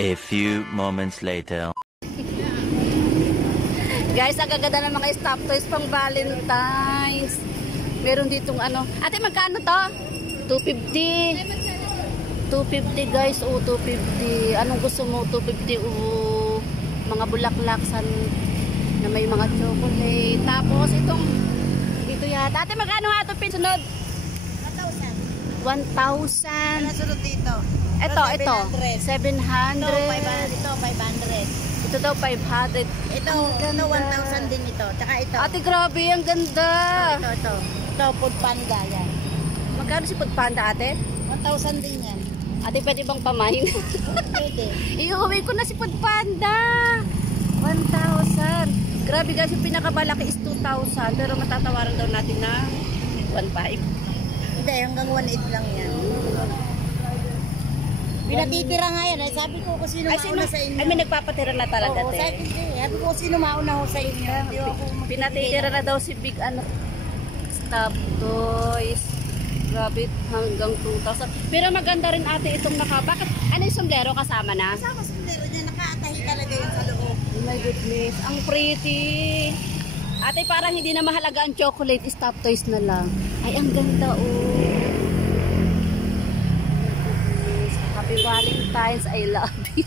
A few moments later. Guys, ang gaganda ng mga stop toys pang Valentine's. Meron ditong ano. Ate, magkano to? 250. 250 guys. O, 250. Anong gusto mo? 250 o mga bulaklaksan na may mga chocolate. Tapos itong dito yata. Ate, magkano nga ito pinsunod? 1,000. 1,000. Nasunod dito. Ito. 700. Ito 500. Ito daw 500. Ito 1,000 din ito. Tsaka ito. Ate, grabe, ang ganda. Ito. Ito, food panda yan. Magkano si Food Panda, ate? 1,000 din yan. Ate, pwede bang pamahin? Pwede. Iuwi ko na si Food Panda. 1,000. Grabe guys, yung pinakabalaki is 2,000. Pero matatawaran daw natin na 1,500. Hindi, hanggang 1,800 lang yan. Pinatitira nga yan. Sabi ko kung sino mauna sa inyo. Ay, may nagpapatira na talaga, Oo, te. sabi ko kung sino mauna ho sa inyo. Pinatitira na daw si Big ano, stop toys. Grabe, hanggang 2,000. Pero maganda rin ate itong bakit? Ano yung sombrero kasama na? Kasama sombrero niya, nakatahi talaga yun sa loob. Oh my goodness, ang pretty. Ate, parang hindi na mahalaga ang chocolate, stop toys na lang. Ay, ang ganda, oh. Happy Valentine's, I love you.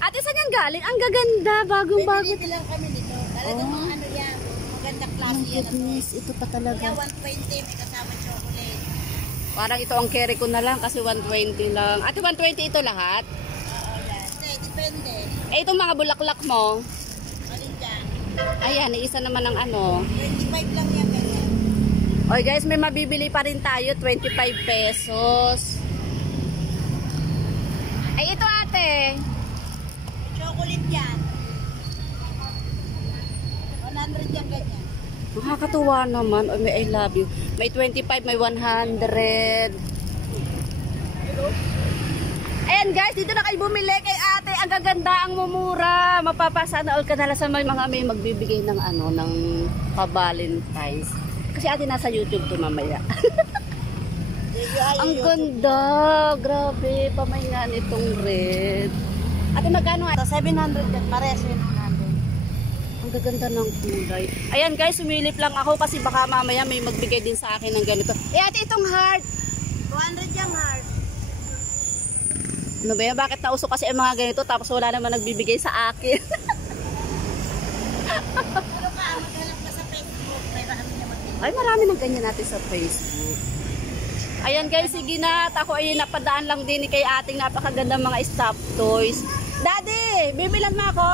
Ate, saan yan galing? Ang gaganda, bagong-bago. Bibili lang kami nito. Talagang mga ano yan, magandang klase yan. Goodness, ito pa talaga. Kaya 120, may kasama chocolate. Parang ito ang carry ko na lang kasi 120 lang. Ate, 120 ito lahat? Oo, yan. Depende. Eh, itong mga bulaklak mo? Alin dyan? Ayan, isa naman ang ano. 25 lang yan, ganyan. Oy guys, may mabibili pa rin tayo, 25 pesos. Ay, ito ate. Chocolate yan. 100 yan, ganyan. Nakakatuwa naman. Oy, may I love you. May 25, may 100. Ayan guys, dito na kayo bumili kay ate. Ang gaganda, ang mumura. Mapapasana all ka na sa mga may magbibigay ng ano, ng pa-Valentine's. Kasi ate nasa YouTube to mamaya. Ang ganda. Grabe. Pamahingan itong red. Ate, magkano nga? 700 yan, parehas yun natin. Ang gaganda ng kulay. Ayan guys, sumilip lang ako kasi baka mamaya may magbigay din sa akin ng ganito. Eh ate, itong heart. 200 yung heart. Ano ba yan? Bakit nauso kasi ang mga ganito tapos wala naman nagbibigay sa akin? Pero ka, maghanap ka sa Facebook. May marami niya magbibigay. Ay, marami ng ganyan natin sa Facebook. Ayan guys, sige na. At ako ay napadaan lang din kay ating napakaganda mga stop toys. Daddy, bibilan mo ako?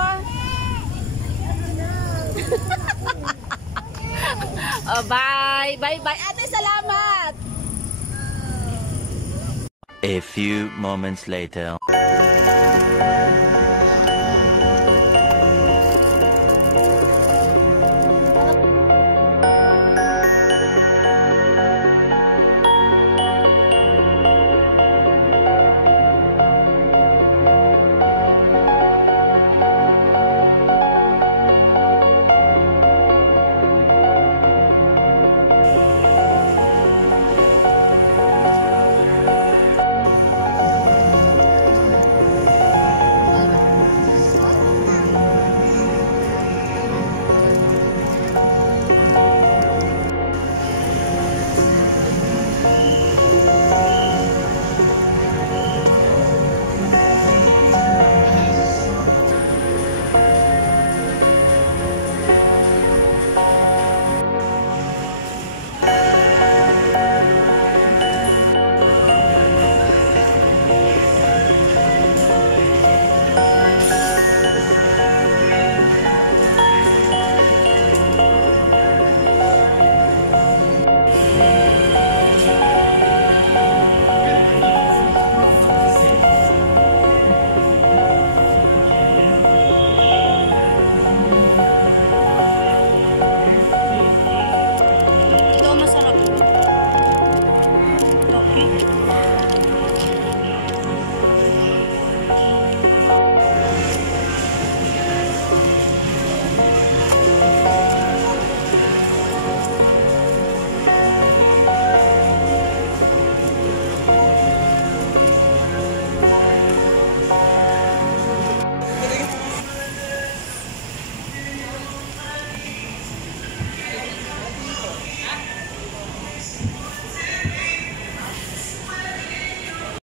Oh, bye. Bye. Ate, salamat. A few moments later.